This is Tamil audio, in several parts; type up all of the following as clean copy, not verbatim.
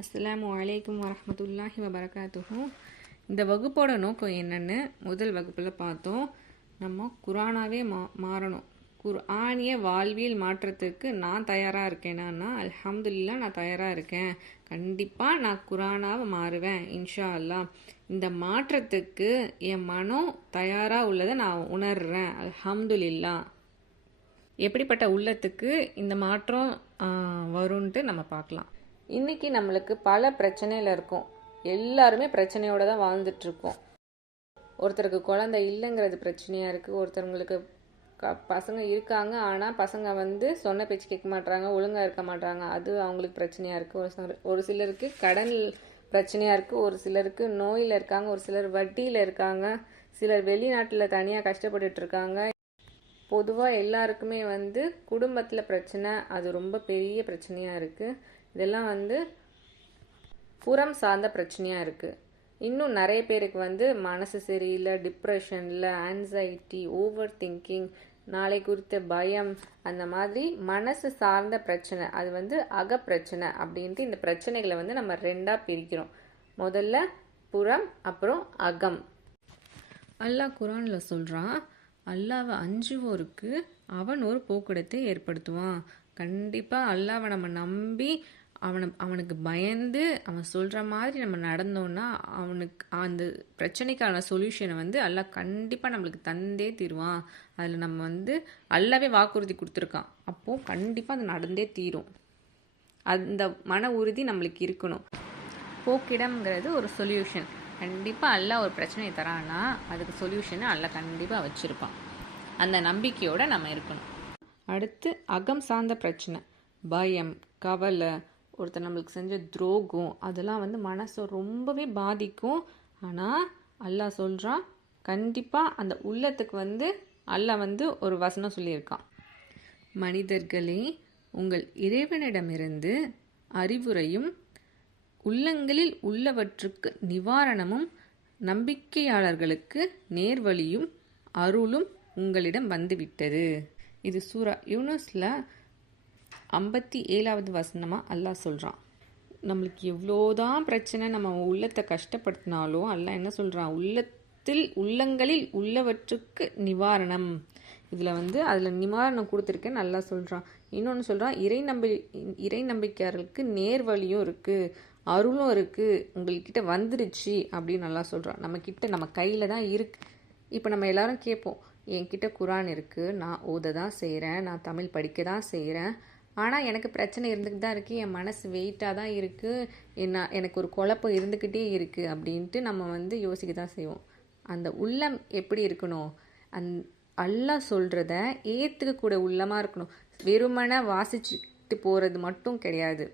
அஸ்ஸலாமு அலைக்கும் வரஹ்மத்துல்லாஹி வபரகாத்துஹு. இந்த வகுப்போட நோக்கம் என்னன்னு முதல் வகுப்பில் பார்த்தோம். நம்ம குரானாவே மாறணும். குர்ஆனிய வாழ்வியல் மாற்றத்துக்கு நான் தயாராக இருக்கேனா? அல்ஹம்துலில்லாஹ் நான் தயாராக இருக்கேன். கண்டிப்பாக நான் குரானாவை மாறுவேன் இன்ஷா அல்லாஹ். இந்த மாற்றத்துக்கு என் மனம் தயாராக உள்ளதை நான் உணர்றேன் அல்ஹம்துலில்லாஹ். எப்படிப்பட்ட உள்ளத்துக்கு இந்த மாற்றம் வரும்ன்ட்டு நம்ம பார்க்கலாம். இன்றைக்கி நம்மளுக்கு பல பிரச்சனையில் இருக்கும். எல்லாருமே பிரச்சனையோடு தான் வாழ்ந்துட்டுருக்கோம். ஒருத்தருக்கு குழந்தை இல்லைங்கிறது பிரச்சனையாக இருக்குது. ஒருத்தவங்களுக்கு பசங்க இருக்காங்க, ஆனால் பசங்க சொன்ன பேச்சு கேட்க மாட்டாங்க, ஒழுங்காக இருக்க மாட்டாங்க, அது அவங்களுக்கு பிரச்சனையாக இருக்குது. ஒரு சிலருக்கு கடன் பிரச்சனையாக இருக்குது, ஒரு சிலருக்கு நோயில் இருக்காங்க, ஒரு சிலர் வட்டியில் இருக்காங்க, சிலர் வெளிநாட்டில் தனியாக கஷ்டப்பட்டுட்டு இருக்காங்க. பொதுவாக எல்லாருக்குமே குடும்பத்தில் பிரச்சனை, அது ரொம்ப பெரிய பிரச்சனையாக இருக்குது. இதெல்லாம் புறம் சார்ந்த பிரச்சனையாக இருக்குது. இன்னும் நிறைய பேருக்கு மனசு சரியில்லை, டிப்ரெஷனில், ஆன்சைட்டி, ஓவர் திங்கிங், நாளை குறித்த பயம், அந்த மாதிரி மனசு சார்ந்த பிரச்சனை, அது அகப்பிரச்சனை அப்படின்ட்டு இந்த பிரச்சனைகளை நம்ம ரெண்டாக பிரிக்கிறோம். முதல்ல புறம், அப்புறம் அகம். அல்லாஹ் குரானில் சொல்கிறான், அல்லாவை அஞ்சுவோருக்கு அவன் ஒரு போக்குடத்தை ஏற்படுத்துவான். கண்டிப்பாக அல்லாவை நம்ம நம்பி அவனுக்கு பயந்து அவன் சொல்கிற மாதிரி நம்ம நடந்தோன்னா அவனுக்கு அந்த பிரச்சனைக்கான சொல்யூஷனை அல்லாஹ் கண்டிப்பாக நம்மளுக்கு தந்தே தீருவான். அதில் நம்ம அல்லாவே வாக்குறுதி கொடுத்துருக்கான். அப்போது கண்டிப்பாக அது நடந்தே தீரும். அந்த மன உறுதி நம்மளுக்கு இருக்கணும். போக்கிடம்ங்கிறது ஒரு சொல்யூஷன். கண்டிப்பாக அல்லாஹ் ஒரு பிரச்சனையை தரான்னா அதுக்கு சொல்யூஷனை அல்லாஹ் கண்டிப்பாக வச்சுருப்பான். அந்த நம்பிக்கையோடு நம்ம இருக்கணும். அடுத்து அகம் சார்ந்த பிரச்சனை, பயம், கவலை, ஒருத்தர் நம்மளுக்கு செஞ்ச துரோகம், அதெல்லாம் மனசை ரொம்பவே பாதிக்கும். ஆனால் அல்லாஹ் சொல்கிறான், கண்டிப்பாக அந்த உள்ளத்துக்கு அல்லாஹ் ஒரு வசனம் சொல்லியிருக்கான். மனிதர்களே, உங்கள் இறைவனிடமிருந்து அறிவுரையும் உள்ளங்களில் உள்ளவற்றுக்கு நிவாரணமும் நம்பிக்கையாளர்களுக்கு நேர்வழியும் அருளும் உங்களிடம் வந்துவிட்டது. இது சூரா யூனுஸில் 57வது வசனமாக அல்லாஹ் சொல்கிறான். நம்மளுக்கு எவ்வளோதான் பிரச்சனை, நம்ம உள்ளத்தை கஷ்டப்படுத்தினாலும் அல்லாஹ் என்ன சொல்கிறான், உள்ளங்களில் உள்ளவற்றுக்கு நிவாரணம். இதில் அதில் நிவாரணம் கொடுத்துருக்கேன்னு நல்லா சொல்கிறான். இன்னொன்று சொல்கிறான், இறை நம்பிக்கையாளர்களுக்கு நேர்வழியும் இருக்குது, அருளும் இருக்குது, உங்கள்கிட்ட வந்துருச்சு அப்படின்னு நல்லா சொல்கிறான். நம்ம கையில் தான் இருக்குது. இப்போ நம்ம எல்லாரும் கேட்போம், என்கிட்ட குரான் இருக்குது, நான் ஓத தான் செய்கிறேன், நான் தமிழ் படிக்க தான் செய்கிறேன், ஆனால் எனக்கு பிரச்சனை இருந்துக்கிட்டு தான் இருக்குது, என் மனசு வெயிட்டாக தான் இருக்குது, எனக்கு ஒரு குழப்பம் இருந்துக்கிட்டே இருக்குது அப்படின்ட்டு நம்ம யோசிக்க தான் செய்வோம். அந்த உள்ளம் எப்படி இருக்கணும்? அல்லாஹ் சொல்கிறத ஏற்றுக்கக்கூடிய உள்ளமாக இருக்கணும். வெறுமனை வாசிச்சுட்டு போகிறது மட்டும் கிடையாது.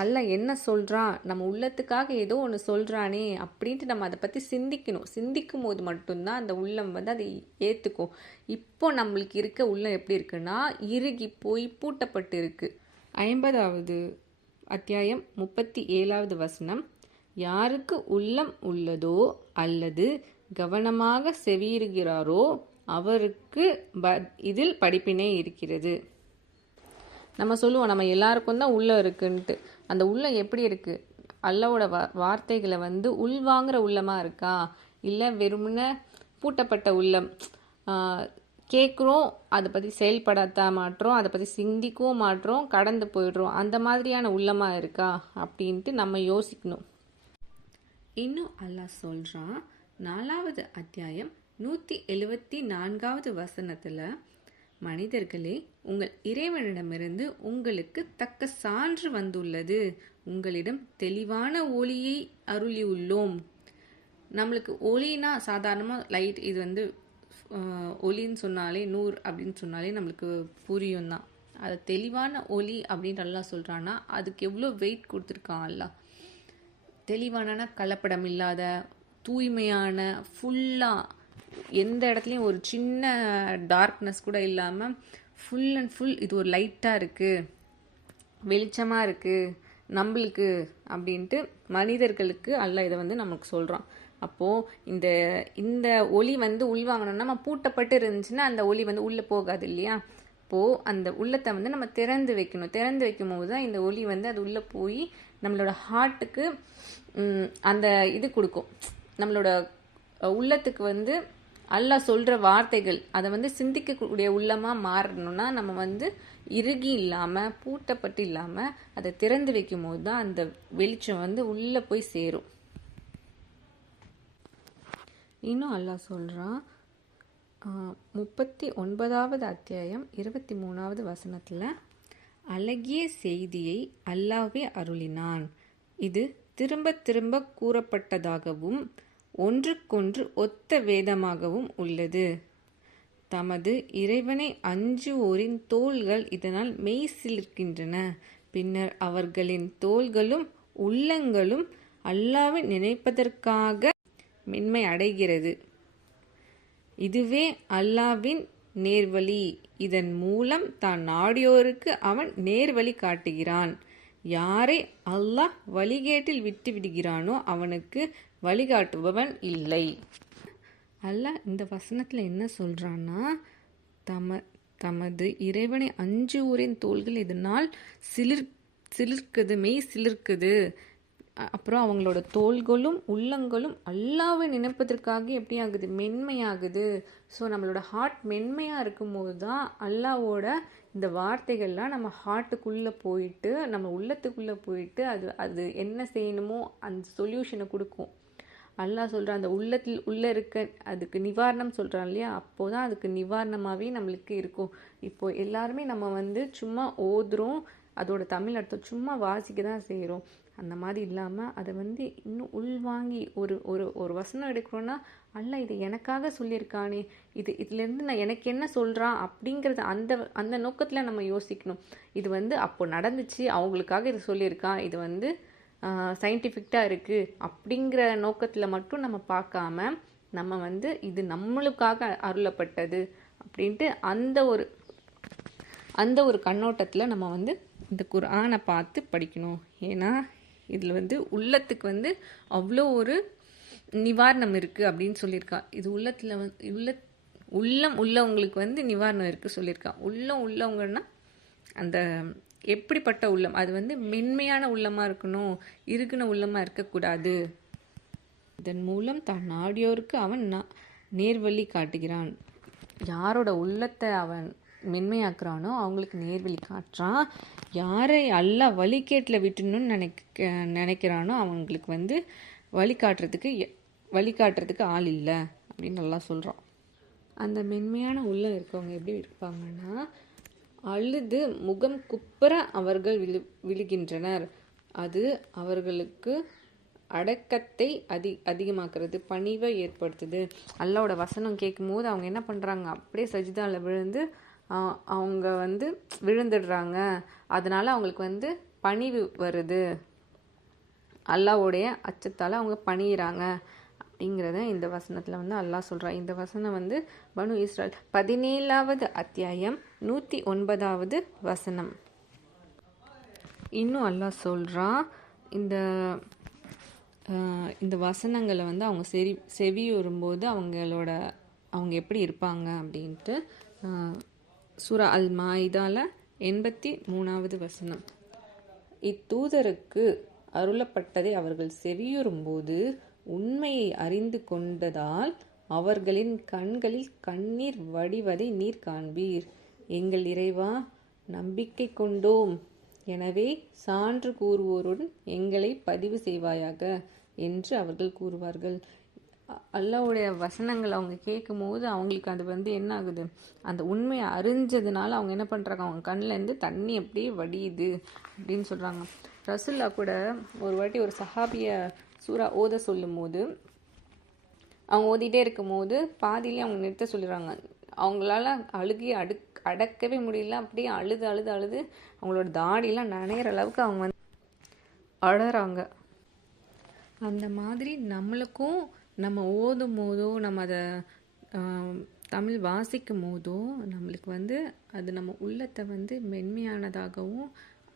அல்லாஹ் என்ன சொல்கிறான், நம்ம உள்ளத்துக்காக ஏதோ ஒன்று சொல்கிறானே அப்படின்ட்டு நம்ம அதை பற்றி சிந்திக்கணும். சிந்திக்கும் போது மட்டும்தான் அந்த உள்ளம் அதை ஏற்றுக்கும். இப்போ நம்மளுக்கு இருக்க உள்ளம் எப்படி இருக்குன்னா, இறுகி போய் பூட்டப்பட்டு இருக்குது. 50வது அத்தியாயம் 37வது வசனம், யாருக்கு உள்ளம் உள்ளதோ அல்லது கவனமாக செவியிருக்கிறாரோ அவருக்கு இதில் படிப்பினை இருக்கிறது. நம்ம சொல்லுவோம், நம்ம எல்லாருக்கும் தான் உள்ளம் இருக்குன்ட்டு. அந்த உள்ளம் எப்படி இருக்குது? அல்லாவோட வார்த்தைகளை உள்வாங்கிற உள்ளமாக இருக்கா, இல்லை வெறுமனே பூட்டப்பட்ட உள்ளம், கேட்குறோம், அதை பற்றி செயல்படத்தா மாற்றோம், அதை பற்றி சிந்திக்கவும் மாற்றோம், கடந்து போயிடுறோம், அந்த மாதிரியான உள்ளமாக இருக்கா அப்படின்ட்டு நம்ம யோசிக்கணும். இன்னும் அல்லாஹ் சொல்கிறான், 4வது அத்தியாயம் 174வது வசனத்தில், மனிதர்களே, உங்கள் இறைவனிடமிருந்து உங்களுக்கு தக்க சான்று வந்துள்ளது, உங்களிடம் தெளிவான ஒளியை அருளியுள்ளோம். நம்மளுக்கு ஒளினா சாதாரணமாக லைட், இது ஒளின்னு சொன்னாலே, நூர் அப்படின்னு சொன்னாலே நம்மளுக்கு புரியும் தான். அது தெளிவான ஒளி அப்படின்னு அல்லாஹ் சொல்கிறான்னா அதுக்கு எவ்வளோ வெயிட் கொடுத்துருக்கான் அல்லாஹ். தெளிவான, கலப்படம் இல்லாத, தூய்மையான, ஃபுல்லாக எந்த இடத்துலையும் ஒரு சின்ன டார்க்னஸ் கூட இல்லாமல் ஃபுல் அண்ட் ஃபுல் இது ஒரு லைட்டாக இருக்குது, வெளிச்சமாக இருக்குது நம்மளுக்கு அப்படின்ட்டு மனிதர்களுக்கு அல்லாஹ் இதை நமக்கு சொல்கிறான். அப்போது இந்த ஒளி உள்வாங்கணும்னா நம்ம பூட்டப்பட்டு இருந்துச்சுன்னா அந்த ஒளி உள்ளே போகாது இல்லையா. அப்போது அந்த உள்ளத்தை வந்து நம்ம திறந்து வைக்கணும். திறந்து வைக்கும் போது தான் இந்த ஒளி வந்து அது உள்ளே போய் நம்மளோட ஹார்ட்டுக்கு அந்த இது கொடுக்கும். நம்மளோட உள்ளத்துக்கு வந்து அல்லாஹ் சொல்கிற வார்த்தைகள் அதை வந்து சிந்திக்கக்கூடிய உள்ளமாக மாறணும்னா நம்ம வந்து இறுகி இல்லாமல் பூட்டப்பட்டு இல்லாமல் அதை திறந்து வைக்கும் போது தான் அந்த வெளிச்சம் வந்து உள்ளே போய் சேரும். இன்னும் அல்லாஹ் சொல்கிறான் 39வது அத்தியாயம் 23வது வசனத்தில், அழகிய செய்தியை அல்லாஹ்வே அருளினான். இது திரும்ப திரும்ப கூறப்பட்டதாகவும் ஒன்றுக்கொன்று ஒத்த வேதமாகவும் உள்ளது. தமது இறைவனை அஞ்சுவோரின் தோள்கள் இதனால் மெய் சிலிர்க்கின்றன. பின்னர் அவர்களின் தோள்களும் உள்ளங்களும் அல்லாஹ்வை நினைப்பதற்காக மென்மை அடைகிறது. இதுவே அல்லாஹ்வின் நேர்வழி. இதன் மூலம் தான் நாடியோருக்கு அவன் நேர்வழி காட்டுகிறான். யாரை அல்லாஹ் வழிகேட்டில் விட்டு விடுகிறானோ அவனுக்கு வழிகாட்டுபவன் இல்லை. அல்லாஹ் இந்த வசனத்தில் என்ன சொல்கிறான்னா, தமது இறைவனை அஞ்சுவோரின் தோள்கள் இதனால் சிலிர்க்குது, மெய் சிலிர்க்குது. அப்புறம் அவங்களோட தோள்களும் உள்ளங்களும் அல்லாஹ்வை நினைப்பதற்காக எப்படி ஆகுது, மென்மையாகுது. ஸோ நம்மளோட ஹார்ட் மென்மையாக இருக்கும்போது தான் அல்லாஹ்வோட இந்த வார்த்தைகள்லாம் நம்ம ஹார்ட்டுக்குள்ளே போயிட்டு நம்ம உள்ளத்துக்குள்ளே போயிட்டு அது என்ன செய்யணுமோ அந்த சொல்யூஷனை கொடுக்கும். அல்லாஹ் சொல்கிற அந்த உள்ளே இருக்க அதுக்கு நிவாரணம் சொல்கிறான் இல்லையா, அப்போது தான் அதுக்கு நிவாரணமாகவே நம்மளுக்கு இருக்கும். இப்போது எல்லாருமே நம்ம வந்து சும்மா ஓதுறோம், அதோட தமிழ் அர்த்தம் சும்மா வாசிக்க தான் செய்கிறோம். அந்த மாதிரி இல்லாமல் அதை வந்து இன்னும் உள்வாங்கி ஒரு ஒரு ஒரு வசனம் எடுக்கிறோன்னா, அல்லாஹ் இது எனக்காக சொல்லியிருக்கானே, இதுலேருந்து நான் எனக்கு என்ன சொல்கிறான் அப்படிங்கிறத அந்த நோக்கத்தில் நம்ம யோசிக்கணும். இது வந்து அப்போ நடந்துச்சு, அவங்களுக்காக இது சொல்லியிருக்கான், இது வந்து சயின்டிஃபிக்காக இருக்குது அப்படிங்கிற நோக்கத்தில் மட்டும் நம்ம பார்க்காம நம்ம வந்து இது நம்மளுக்காக அருளப்பட்டது அப்படின்ட்டு அந்த ஒரு கண்ணோட்டத்தில் நம்ம வந்து இந்த குர்ஆனை பார்த்து படிக்கணும். ஏன்னா இதில் வந்து உள்ளத்துக்கு வந்து அவ்வளோ ஒரு நிவாரணம் இருக்குது அப்படின்னு சொல்லியிருக்கா. இது உள்ளத்தில் உள்ளம் உள்ளவங்களுக்கு வந்து நிவாரணம் இருக்குது சொல்லியிருக்கா. உள்ளம் உள்ளவங்கன்னா அந்த எப்படிப்பட்ட உள்ளம், அது வந்து மென்மையான உள்ளமாக இருக்கணும், இருக்குன உள்ளமாக இருக்கக்கூடாது. இதன் மூலம் தான் நாடியோருக்கு அவன் நேர்வழி காட்டுகிறான். யாரோட உள்ளத்தை அவன் மென்மையாக்குறானோ அவங்களுக்கு நேர்வழி காட்டுறான். யாரை அல்லாஹ் வழிகேட்டில் விட்டுணுன்னு நினைக்கிறானோ அவங்களுக்கு வந்து வழிகாட்டுறதுக்கு ஆள் இல்லை அப்படின்னு நல்லா சொல்கிறான். அந்த மென்மையான உள்ளம் இருக்கவங்க எப்படி இருப்பாங்கன்னா, அழுது முகம் குப்புற அவர்கள் விழுகின்றனர். அது அவர்களுக்கு அடக்கத்தை அதிகமாக்குறது, பணிவை ஏற்படுத்துது. அல்லாஹ்வோட வசனம் கேட்கும்போது அவங்க என்ன பண்ணுறாங்க, அப்படியே சஜிதாவில் விழுந்து அவங்க வந்து விழுந்துடுறாங்க. அதனால் அவங்களுக்கு வந்து பணிவு வருது. அல்லாஹ்வுடைய அச்சத்தால் அவங்க பணியிறாங்க அப்படிங்கிறத இந்த வசனத்தில் வந்து அல்லாஹ் சொல்கிறான். இந்த வசனம் வந்து பனு இஸ்ராயல் 17வது அத்தியாயம் 109வது வசனம். இன்னும் அல்லாஹ் சொல்கிறான், இந்த வசனங்களை வந்து அவங்க செவி வரும்போது அவங்க எப்படி இருப்பாங்க அப்படின்ட்டு சூரா அல் மாயிதால 83வது வசனம். இத்தூதருக்கு அருளப்பட்டதை அவர்கள் செவியுறும்போது உண்மையை அறிந்து கொண்டதால் அவர்களின் கண்களில் கண்ணீர் வடிவதை நீர் காண்பீர். எங்கள் இறைவா, நம்பிக்கை கொண்டோம், எனவே சான்று கூறுவோருடன் எங்களை பதிவு செய்வாயாக என்று அவர்கள் கூறுவார்கள். அல்லாஹ்வுடைய வசனங்கள் அவங்க கேட்கும் போது அவங்களுக்கு அது வந்து என்ன ஆகுது, அந்த உண்மையை அறிஞ்சதுனால அவங்க என்ன பண்ணுறாங்க, அவங்க கண்ணிலேருந்து தண்ணி அப்படியே வடியுது அப்படின்னு சொல்கிறாங்க. ரசூல்லா கூட ஒரு வாட்டி ஒரு சஹாபியை சூரா ஓத சொல்லும் போது அவங்க ஓதிட்டே இருக்கும் போது பாதியிலே அவங்க நிறுத்த சொல்லிடுறாங்க. அவங்களால அழுகி அடக்கவே முடியல, அப்படியே அழுது அழுது அழுது அவங்களோட தாடியெல்லாம் நனையிற அளவுக்கு அவங்க வந்து அழறாங்க. அந்த மாதிரி நம்மளுக்கும் நம்ம ஓதும் போதோ நம்ம அதை தமிழ் வாசிக்கும் போதோ நம்மளுக்கு வந்து அது நம்ம உள்ளத்தை வந்து மென்மையானதாகவும்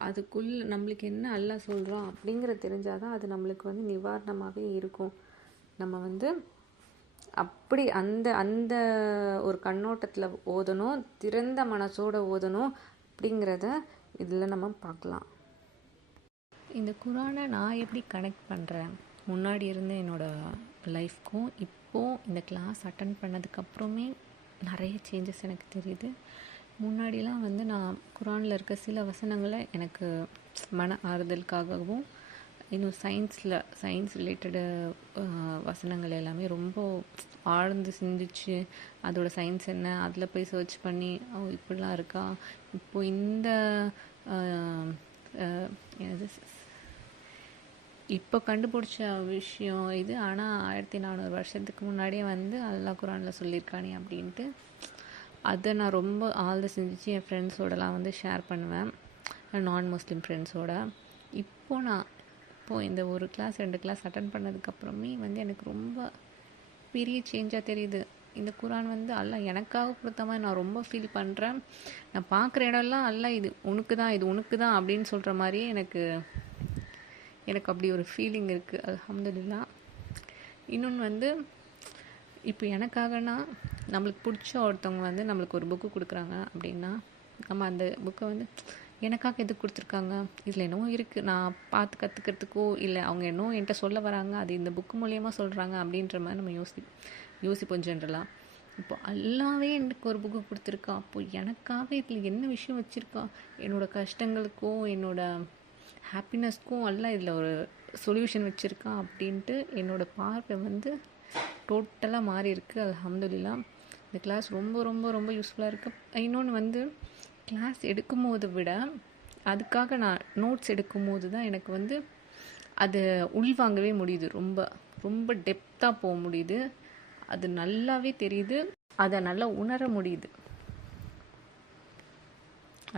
அதுக்குள்ள நம்மளுக்கு என்ன அல்லாஹ் சொல்கிறோம் அப்படிங்கிற தெரிஞ்சாதான் அது நம்மளுக்கு வந்து நிவாரணமாகவே இருக்கும். நம்ம வந்து அப்படி அந்த அந்த ஒரு கண்ணோட்டத்தில் ஓதணும், திறந்த மனசோட ஓதணும் அப்படிங்கிறத இதில் நம்ம பார்க்கலாம். இந்த குரானை நான் எப்படி கனெக்ட் பண்ணுறேன், முன்னாடி இருந்த என்னோடய லைஃப்க்கும் இப்போது இந்த கிளாஸ் அட்டன் பண்ணதுக்கப்புறமே நிறைய சேஞ்சஸ் எனக்கு தெரியுது. முன்னாடிலாம் வந்து நான் குரானில் இருக்க சில வசனங்களை எனக்கு மன ஆறுதலுக்காகவும், இன்னும் சயின்ஸ் ரிலேட்டடு வசனங்கள் எல்லாமே ரொம்ப ஆழ்ந்து சிந்திச்சு அதோட சயின்ஸ் என்ன அதில் போய் சர்ச் பண்ணி இப்படிலாம் இருக்கா, இப்போது இந்த இப்போ கண்டுபிடிச்ச விஷயம் இது, ஆனால் 1400 வருஷத்துக்கு முன்னாடியே வந்து அல்லாஹ் குரானில் சொல்லியிருக்கானே அப்படின்ட்டு அதை நான் ரொம்ப ஆழ்ந்து சிந்திச்சு என் ஃப்ரெண்ட்ஸோடலாம் வந்து ஷேர் பண்ணுவேன், நான் முஸ்லீம் ஃப்ரெண்ட்ஸோட. இப்போது இந்த ஒரு கிளாஸ் 2 கிளாஸ் அட்டன் பண்ணதுக்கப்புறமே வந்து எனக்கு ரொம்ப பெரிய சேஞ்சாக தெரியுது. இந்த குரான் வந்து அல்லாஹ் எனக்காக கொடுத்த மாதிரி நான் ரொம்ப ஃபீல் பண்ணுறேன். நான் பார்க்குற இடம்லாம் அல்லாஹ் இது உனக்கு தான் அப்படின்னு சொல்கிற மாதிரியே எனக்கு அப்படி ஒரு ஃபீலிங் இருக்குது. அல்ஹம்துலில்லாஹ். இன்னொன்று வந்து இப்போ எனக்காகனா நம்மளுக்கு பிடிச்ச ஒருத்தவங்க வந்து நம்மளுக்கு ஒரு புக்கு கொடுக்குறாங்க அப்படின்னா, நம்ம அந்த புக்கை வந்து எனக்காக எதுக்கு கொடுத்துருக்காங்க, இதில் என்னவோ இருக்குது, நான் பார்த்து கற்றுக்கிறதுக்கோ இல்லை அவங்க என்னவோ என்கிட்ட சொல்ல வராங்க, அது இந்த புக்கு மூலியமாக சொல்கிறாங்க அப்படின்ற மாதிரி நம்ம யோசிப்போம் ஜென்ரலாக. இப்போ அல்லாவே எனக்கு ஒரு புக்கு கொடுத்துருக்கா, அப்போது எனக்காக இதில் என்ன விஷயம் வச்சுருக்கா, என்னோடய கஷ்டங்களுக்கும் என்னோடய ஹாப்பினஸ்க்கும் எல்லாம் இதில் ஒரு சொல்யூஷன் வச்சுருக்கான் அப்படின்ட்டு என்னோடய பார்வை வந்து டோட்டலாக மாறி இருக்குது. அல்ஹம்துலில்லாஹ். இந்த கிளாஸ் ரொம்ப ரொம்ப ரொம்ப யூஸ்ஃபுல்லாக இருக்குது. இன்னொன்று வந்து கிளாஸ் எடுக்கும்போது விட அதுக்காக நான் நோட்ஸ் எடுக்கும்போது தான் எனக்கு வந்து அதை உள்வாங்கவே முடியுது, ரொம்ப ரொம்ப டெப்த்தாக போக முடியுது, அது நல்லாவே தெரியுது, அதை நல்லா உணர முடியுது.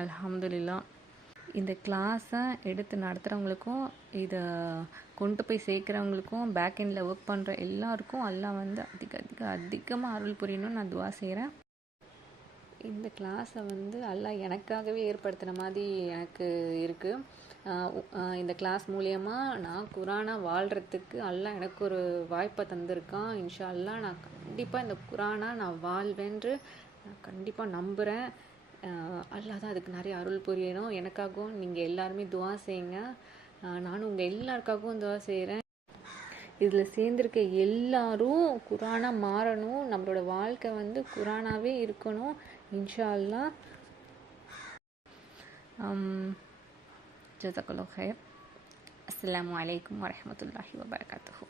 அல்ஹம்துலில்லாஹ். இந்த கிளாஸை எடுத்து நடத்துகிறவங்களுக்கும் இதை கொண்டு போய் சேர்க்குறவங்களுக்கும் பேக் எண்டில் ஒர்க் பண்ணுற எல்லாருக்கும் அல்லாஹ் வந்து அதிகமாக அருள் புரியணும்னு நான் துவா செய்கிறேன். இந்த கிளாஸை வந்து அல்லாஹ் எனக்காகவே ஏற்படுத்தின மாதிரி எனக்கு இருக்குது. இந்த கிளாஸ் மூலயமா நான் குரானாக வாழ்கிறதுக்கு அல்லாஹ் எனக்கு ஒரு வாய்ப்பை தந்திருக்கான். இன்ஷா அல்லாஹ் நான் கண்டிப்பாக இந்த குரானாக நான் வாழ்வேன்று நான் கண்டிப்பாக நம்புகிறேன். அல்லாஹ் தான் அதுக்கு நிறைய அருள் புரியணும். எனக்காகவும் நீங்கள் எல்லாருமே துவா செய்யுங்க. நானும் உங்கள் எல்லாருக்காகவும் துவா செய்கிறேன். இதில் சேர்ந்துருக்க எல்லாரும் குரானாக மாறணும், நம்மளோட வாழ்க்கை வந்து குரானாகவே இருக்கணும் இன்ஷா அல்லாஹ். ஜஸாக்கல்லாஹு கைர். அஸ்ஸலாமு அலைக்கும் வரஹ்மத்துல்லாஹி வபரகாத்துஹு.